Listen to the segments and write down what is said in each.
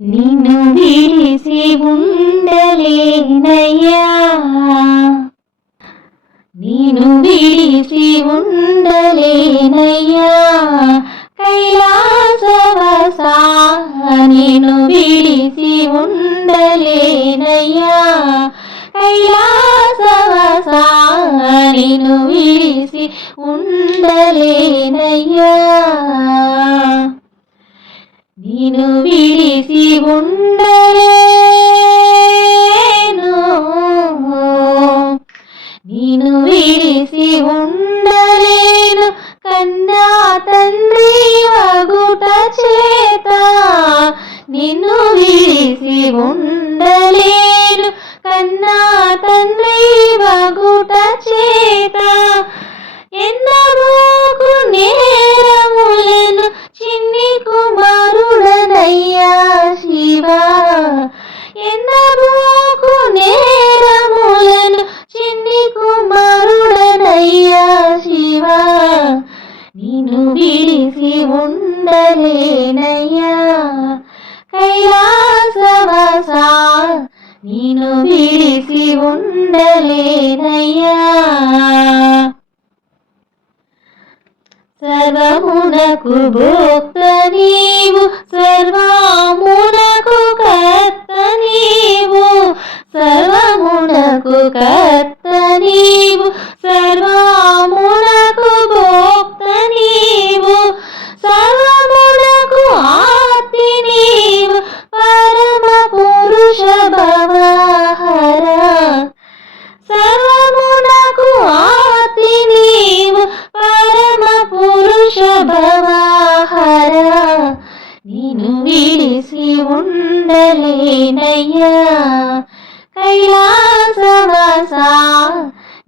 నిన్ను విడిసి ఉండలేనయ్యా, నిన్ను విడిసి ఉండలేనయ్యా, కైలాసవాసా నిన్ను విడిసి ఉండలేనయ్యా, కైలాసవాసా నిన్ను విడిసి ఉండలేనయ్యా, నిన్ను విడిసి ఉండలేను, నిన్ను విడిసి ఉండలేను, కన్నా తండ్రి వగుట చేత నిన్ను విడిసి ఉండలేను, కన్నా తండ్రి వగుట చేత ఎన్నబోకు నేరములను చిన్ని కుమారుడనయ్యా శివా, ఎన్నబోకు నేరములను చిన్ని కుమారుడనయ్యా శివా, నిన్ను విడిసి ఉండలేనయ్యా, కైలాసవాసా నిన్ను విడిసి ఉండలేనయ్యా, సర్వమునకు భోక్త నీవు, సర్వమునకు కర్త నీవు, సర్వమునకు కర్త నీవు, సర్వమునకు భోక్త నీవు, సర్వమునకు ఆర్తి నీవు, పరమ పురుష భవహర, సర్వమునకు ఆర్తి నీవు, పరమ పురుష భవహర, నిన్ను విడిసి ఉండలేనయ్యా, కైలాసవాసా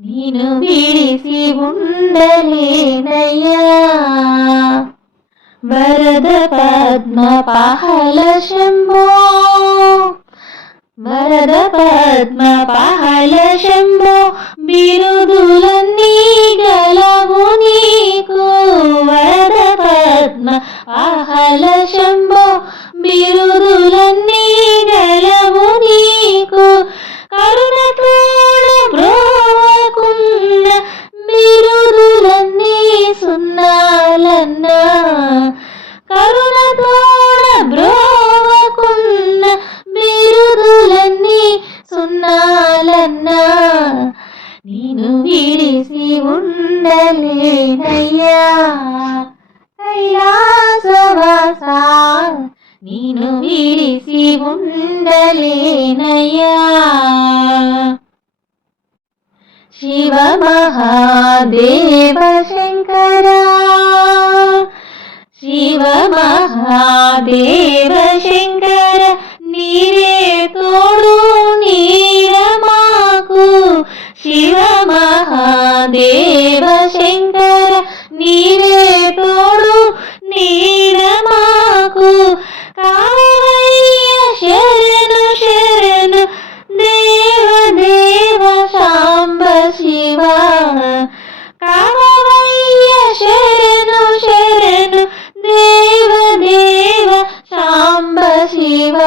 నిన్ను విడిసి ఉండలేనయ్యా, వరద పద్మ పహల శంభో, వరద పద్మ పహల శంభో, బిరుదులన్నీ గలవు నీకు, వరద పద్మ పహల శంభో, బిరుదులన్నీ గలవు నీకు, కరుణతోడ బ్రోవకున్న బిరుదులన్నీ సున్నాలన్నా, కరుణతోడ బ్రోవకున్న బిరుదులన్నీ సున్నాలన్నా, నిన్ను విడిసి ఉండలేనయ్యా, కైలాసవాసా నిన్ను విడిసి ఉండలేనయ్యా, శివ మహాదేవ శంకరా, శివ మహాదేవ శంకర, నీరే తోడు నీడ మాకు, శివ మహాదేవ శంకర, నీరే తోడు నీడ మాకు, కావయ్య శరణు శరణు దేవ దేవ సాంబ శివ, కావయ్య శరణు శరణు దేవ దేవ సాంబ శివ,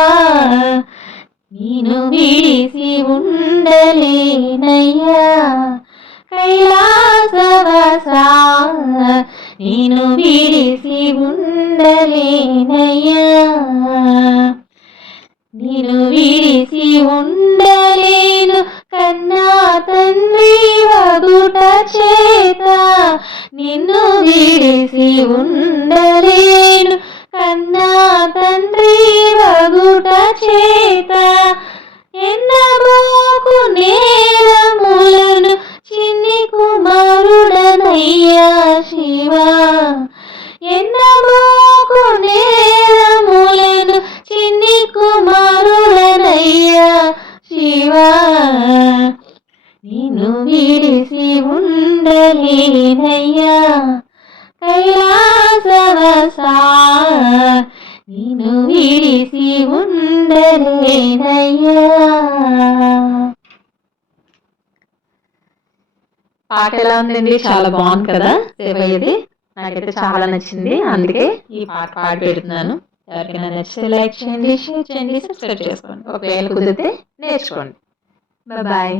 నిన్ను విడిసి ఉండలేనయ్యా, కైలాసవాసా నిన్ను విడిసి ఉండలేనయ్యా, నిన్ను విడిసి ఉండలేను, కన్నా తండ్రి వగుట చేత నిన్ను విడిసి ఉండలేను, కన్నా తండ్రి వగుట చేత ఎన్నబోకు నేరములను చిన్ని కుమారుడనయ్యా శివా, ఎన్నబోకు నేరములను చిన్ని కుమారుడనయ్యా శివా, నిన్ను విడిసి ఉండలేనయ్యా, కైలాసవాసా నిన్ను విడిసి ఉండలేనయ్యా. పాట ఎలా ఉందండి? చాలా బాగుంది కదా శివయ్యది. నాకైతే చాలా నచ్చింది, అందుకే ఈ పాట పాడి పెడుతున్నాను. ఎవరికైనా నచ్చితే లైక్ చేయండి, షేర్ చేయండి, సబ్స్క్రైబ్ చేసుకోండి. ఒకవేళ కుదిరితే నేర్చుకోండి. బాయ్.